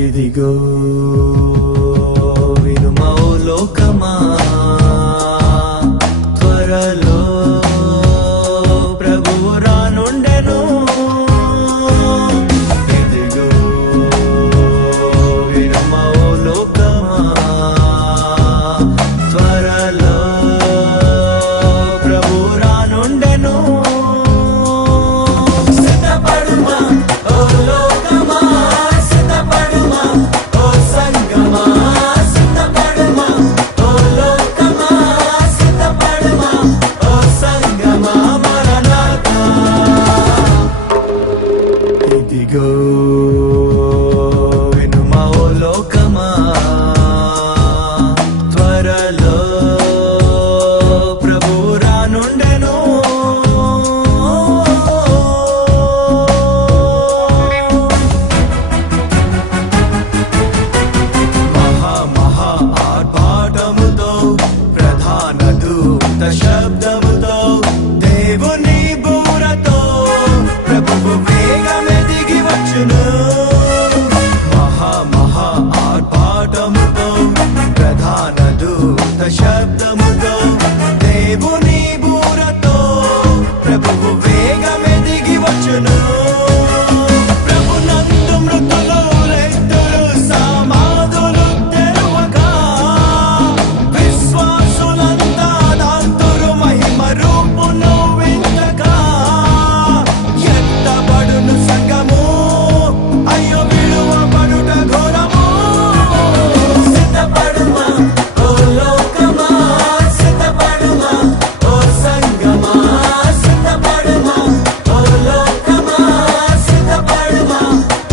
ఇదిగో వినుమా ఓ లోకమా, త్వరలో ప్రభువు రానుండెను. ఇదిగో వినుమా ఓ లోకమా, త్వరలో ప్రభువు రానుండెను. సిద్ధపడుమా ఓ లోకమా, సిద్ధపడుమా ఓ సంగమా, సిద్ధపడుమా ఓ లోకమా, సిద్ధపడుమా ఓ సంగమా, మరణాతా. ఇదిగో వినుమా ఓ లోకమా, త్వరలో ప్రభువు రానుండెను. ప్రధాన దూత శబ్దముతో దేవుని బూరతో ప్రభువు వేగమే దిగి వచ్చును. మహా ఆర్భాటముతో ప్రధాన దూత శబ్దముతో దేవుని బూరతో ప్రభువు వేగమే దిగి వచ్చును. ప్రభునందు మృతులు లేతురు, సమాధులు తెరువగా, విశ్వాసులంతా దాంతురు మహిమ రూపును విందగా. ఎత్తబడును సంగము, అయ్యో విడువబడుట ఘోరము. సిద్ధపడుమా ఓ లోకమా, సిద్ధపడుమా ఓ సంగమా, సిద్ధపడుమా ఓ లోకమా, సిద్ధపడుమా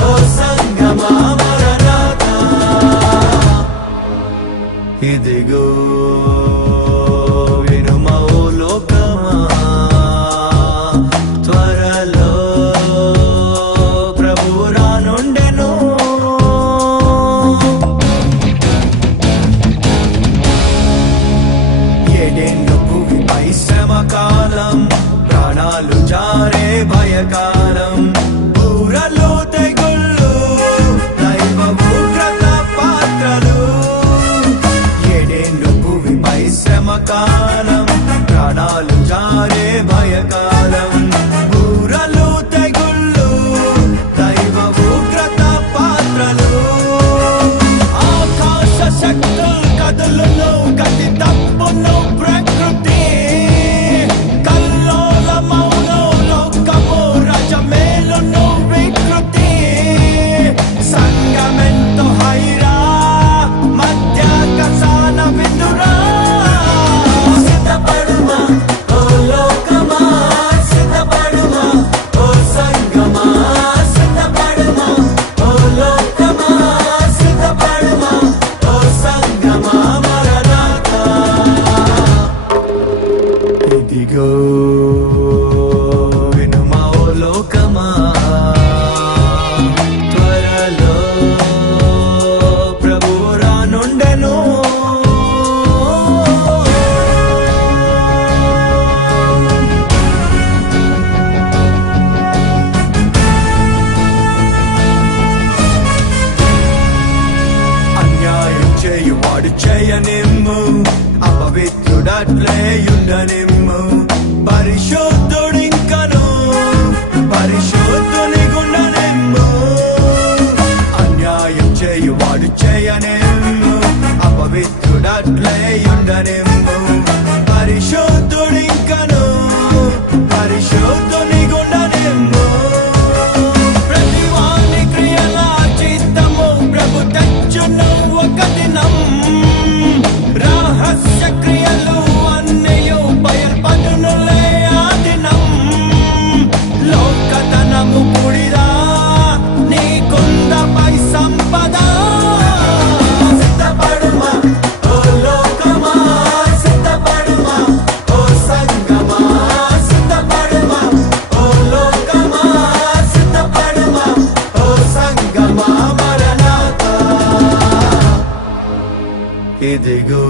ఓ సంగమా, మరణాతా. ఇదిగో వినుమా ఓ లోకమా, త్వరలో ప్రభువు రానుండెను. ఏడేండ్లు భూమిపై శ్రమ కాలం, ప్రాణాలు జారే భయకాలం, బూరలు తెగుళ్ళు దైవ ఉగ్రత పాత్రలు. ఏడేండ్లు భూమిపై శ్రమ కాలం, ప్రాణాలు జారే భయకాలం, బూరలు తెగుళ్ళు దైవ ఉగ్రత పాత్రలు. ఆకాశ శక్తులు కదులును, గతి తప్పును ప్రకృతి, కల్లోలమౌను లోకము, రజమేలును వికృతి. సంగమెంతో హైరా, మధ్య కసాన విందురా. సిద్ధపడుమా ఓ లోకమా, సిద్ధపడుమా ఓ సంగమా, సిద్ధపడుమా ఓ లోకమా, సిద్ధపడుమా ఓ సంగమా, మరణాతా. ఇదిగో వినుమా ఓ లోకమా, త్వరలో ప్రభువు రానుండెను. అన్యాయం చేయువాడు చేయనిమ్ము, అపవిత్రుడట్లేయుండనిమ్ము. పరిశుద్ధుడింకను పరిశుద్ధుని గుండనిమ్ము. అన్యాయం చేయువాడు చేయనిమ్ము, అపవిత్రుడట్లేయుండనిమ్ము. పరిశుద్ధుడింకను పరిశుద్ధుని గుండనిమ్ము. ప్రతివాని క్రియల చిత్తము ప్రభు తెచ్చును ఒక దినం. రహస్య క్రియలు అన్నయు బయల్పడునులే ఆ దినం. లోకధనము బూడిదా, నీకుందపై సంపద. సిద్ధపడుమా ఓ లోకమా, సిద్ధపడుమా ఓ సంగమా, సిద్ధపడుమా ఓ లోకమా, సిద్ధపడుమా ఓ సంగమా, మరణాతా. ఇదిగో